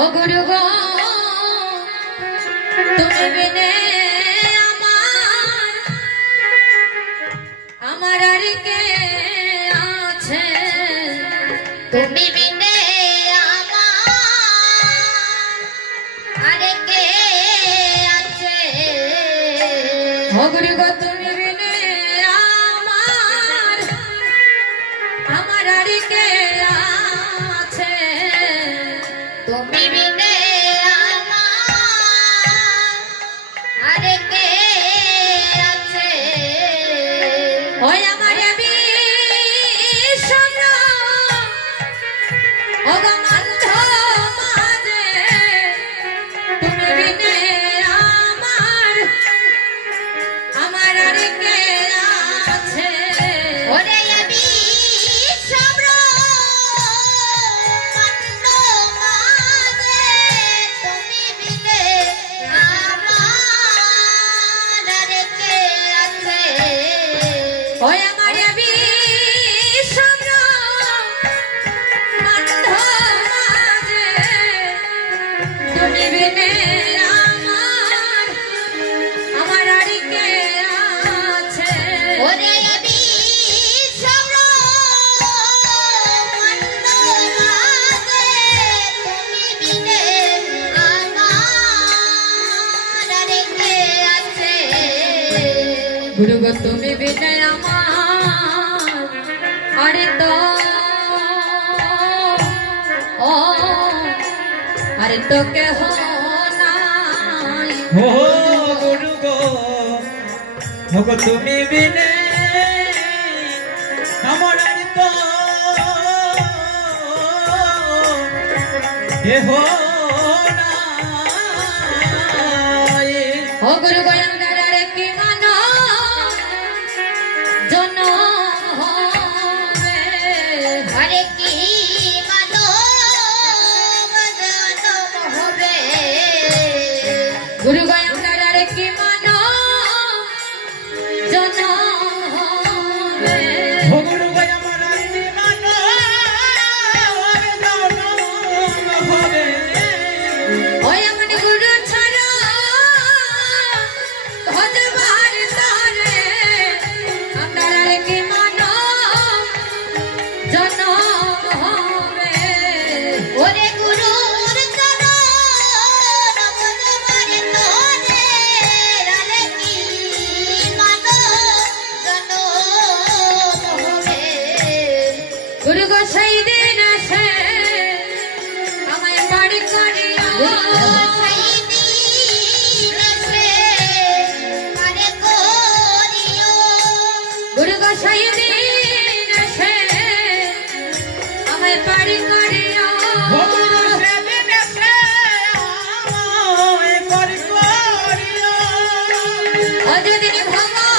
ও গুরু গো তুমি বিনে আমার আর কে আছে, তুমি বিনে আমার আর কে আছে। ও গুরু গো তুমি বিনে আমার আর কে আছে, তুমি বিনে আমার আর কে আছে। ওই আমার বিষম অগমান্ধ মাঝে তুমি বিনে আমার আর কে আছে। ওরে ওই আমার বিষম বন্ধ মাঝে তুমি বিনে আমার আর কে আছে। ওরে বিষম বন্ধ মাঝে তুমি বিনে আমার আর কে আছে। গুরু গো তুমি বিনে আরে তো ও আরে তো কেহ নাই। ও গুরু গো গো তুমি বিনে আমার আর তো কেহ নাই। ও গুরু গো আমার আর কি মানো জন আরে কি মানো জনম হবে। গুরু গো আমার আর কি মানো জনম হবে। ও গুরু গো আমার আর কি মানো জনম হবে। ওই আমার গুরু ছাড়া ভজবার তারে আমার আর কি মানো জনম হবে। ওরে গুরুর চরণ ভজবার তারে আর কি মানো জনম হবে। গুরু গো সেই দিন আসে আমায় বাড়ি করিয়া, সেই দিন আসে বাড়ি করিও। গুরু গো সেই দিন আসে আমায় বাড়ি করিও। ও গুরু সেদিন এসে আমায় বাড়ি করিও। ও যদি ভগবান